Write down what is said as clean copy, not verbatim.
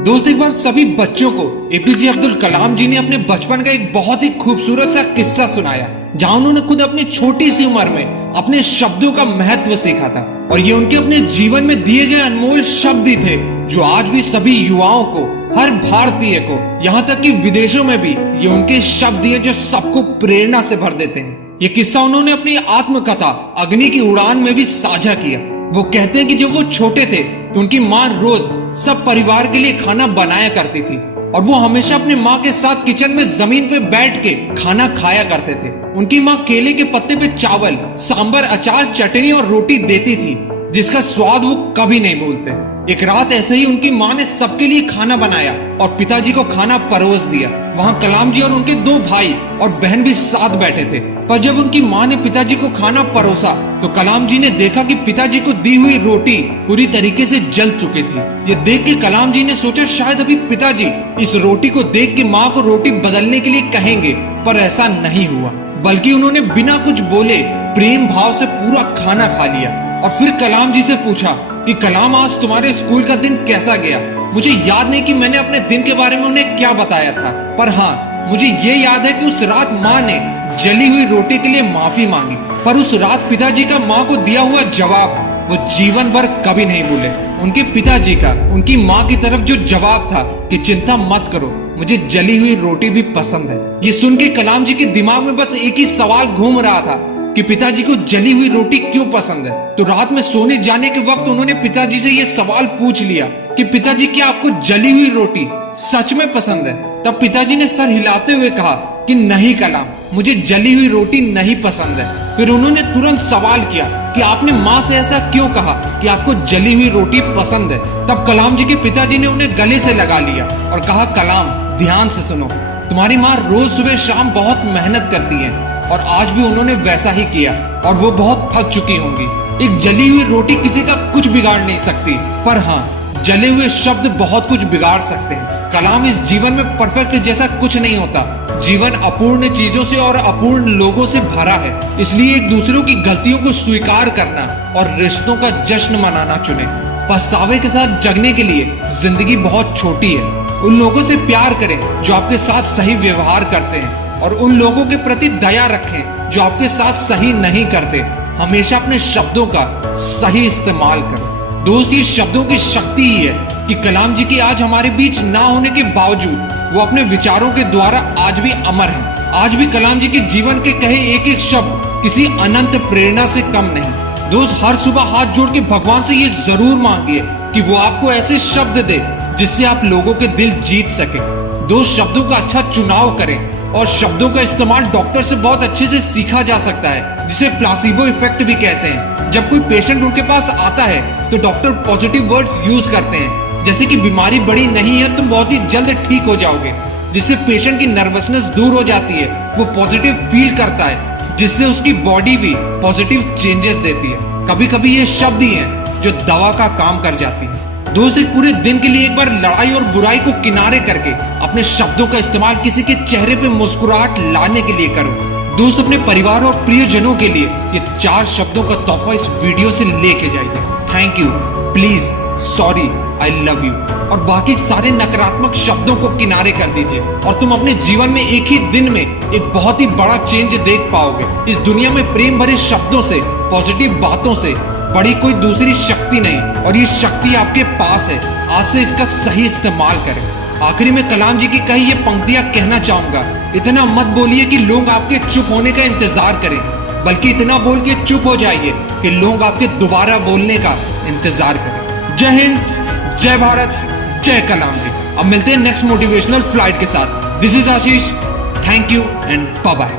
दोस्त, एक बार सभी बच्चों को एपीजे अब्दुल कलाम जी ने अपने बचपन का एक बहुत ही खूबसूरत सा किस्सा सुनाया, जहां उन्होंने खुद अपनी छोटी सी उम्र में अपने शब्दों का महत्व सीखा था। और ये उनके अपने जीवन में दिए गए अनमोल शब्द ही थे जो आज भी सभी युवाओं को, हर भारतीय को, यहाँ तक कि विदेशों में भी ये उनके शब्द है जो सबको प्रेरणा से भर देते हैं। ये किस्सा उन्होंने अपनी आत्मकथा अग्नि की उड़ान में भी साझा किया। वो कहते हैं कि जब वो छोटे थे तो उनकी माँ रोज सब परिवार के लिए खाना बनाया करती थी और वो हमेशा अपने माँ के साथ किचन में जमीन पे बैठ के खाना खाया करते थे। उनकी माँ केले के पत्ते पे चावल, सांबर, अचार, चटनी और रोटी देती थी जिसका स्वाद वो कभी नहीं भूलते। एक रात ऐसे ही उनकी माँ ने सबके लिए खाना बनाया और पिताजी को खाना परोस दिया। वहाँ कलाम जी और उनके 2 भाई और बहन भी साथ बैठे थे। पर जब उनकी माँ ने पिताजी को खाना परोसा तो कलाम जी ने देखा कि पिताजी को दी हुई रोटी पूरी तरीके से जल चुकी थी। ये देख के कलाम जी ने सोचा शायद अभी पिताजी इस रोटी को देख के माँ को रोटी बदलने के लिए कहेंगे, पर ऐसा नहीं हुआ। बल्कि उन्होंने बिना कुछ बोले प्रेम भाव से पूरा खाना खा लिया और फिर कलाम जी से पूछा कि कलाम, आज तुम्हारे स्कूल का दिन कैसा गया? मुझे याद नहीं कि मैंने अपने दिन के बारे में उन्हें क्या बताया था, पर हाँ मुझे ये याद है कि उस रात माँ ने जली हुई रोटी के लिए माफी मांगी। पर उस रात पिताजी का माँ को दिया हुआ जवाब वो जीवन भर कभी नहीं भूले। उनके पिताजी का उनकी माँ की तरफ जो जवाब था कि चिंता मत करो, मुझे जली हुई रोटी भी पसंद है। ये सुन के कलाम जी के दिमाग में बस एक ही सवाल घूम रहा था कि पिताजी को जली हुई रोटी क्यों पसंद है। तो रात में सोने जाने के वक्त उन्होंने पिताजी से ये सवाल पूछ लिया कि पिताजी, क्या आपको जली हुई रोटी सच में पसंद है? तब पिताजी ने सर हिलाते हुए कहा कि नहीं कलाम, मुझे जली हुई रोटी नहीं पसंद है। फिर उन्होंने तुरंत सवाल किया कि आपने माँ से ऐसा क्यों कहा कि आपको जली हुई रोटी पसंद है? तब कलाम जी के पिताजी ने उन्हें गले से लगा लिया और कहा, कलाम ध्यान से सुनो, तुम्हारी माँ रोज सुबह शाम बहुत मेहनत करती है और आज भी उन्होंने वैसा ही किया और वो बहुत थक चुकी होंगी। एक जली हुई रोटी किसी का कुछ बिगाड़ नहीं सकती, पर हाँ जले हुए शब्द बहुत कुछ बिगाड़ सकते हैं। कलाम, इस जीवन में परफेक्ट जैसा कुछ नहीं होता। जीवन अपूर्ण चीजों से और अपूर्ण लोगों से भरा है, इसलिए एक दूसरों की गलतियों को स्वीकार करना और रिश्तों का जश्न मनाना चुने। पछतावे के साथ जगने के लिए जिंदगी बहुत छोटी है। उन लोगों से प्यार करें जो आपके साथ सही व्यवहार करते हैं और उन लोगों के प्रति दया रखें जो आपके साथ सही नहीं करते। हमेशा अपने शब्दों का सही इस्तेमाल करें। दोस्त, ये शब्दों की शक्ति ही है कि कलाम जी की आज हमारे बीच ना होने के बावजूद वो अपने विचारों के द्वारा आज भी अमर हैं। आज भी कलाम जी के जीवन के कहे एक एक शब्द किसी अनंत प्रेरणा से कम नहीं। दोस्त, हर सुबह हाथ जोड़ के भगवान से ये जरूर मांगिए कि वो आपको ऐसे शब्द दे जिससे आप लोगों के दिल जीत सके। दोस्त, शब्दों का अच्छा चुनाव करें और शब्दों का इस्तेमाल डॉक्टर से बहुत अच्छे से सीखा जा सकता है, जिसे प्लासिबो इफेक्ट भी कहते हैं। जब कोई पेशेंट उनके पास आता है तो डॉक्टर पॉजिटिव वर्ड्स यूज करते हैं, जैसे कि बीमारी बड़ी नहीं है, तुम बहुत ही जल्द ठीक हो जाओगे, जिससे पेशेंट की नर्वसनेस दूर हो जाती है। वो पॉजिटिव फील करता है, जिससे उसकी बॉडी भी पॉजिटिव चेंजेस देती है। कभी कभी ये शब्द ही हैं जो दवा का काम कर जाती है। दोस्त, एक पूरे दिन के लिए एक बार लड़ाई और बुराई को किनारे करके अपने शब्दों का इस्तेमाल किसी के चेहरे पे मुस्कुराहट लाने के लिए करो। दोस्त, अपने परिवार और प्रियजनों के लिए ये 4 शब्दों का तोहफा इस वीडियो से लेके जाइए। Thank you, please, sorry, I love you और बाकी सारे नकारात्मक शब्दों को किनारे कर दीजिए और तुम अपने जीवन में एक ही दिन में एक बहुत ही बड़ा चेंज देख पाओगे। इस दुनिया में प्रेम भरे शब्दों से, पॉजिटिव बातों से बड़ी कोई दूसरी शक्ति नहीं और ये शक्ति आपके पास है। आज से इसका सही इस्तेमाल करें। आखिरी में कलाम जी की कही ये पंक्तियां कहना चाहूंगा, इतना मत बोलिए कि लोग आपके चुप होने का इंतजार करें, बल्कि इतना बोल के चुप हो जाइए कि लोग आपके दोबारा बोलने का इंतजार करें। जय हिंद, जय भारत, जय कलाम जी। अब मिलते हैं नेक्स्ट मोटिवेशनल फ्लाइट के साथ। This is Ashish, thank you and bye bye.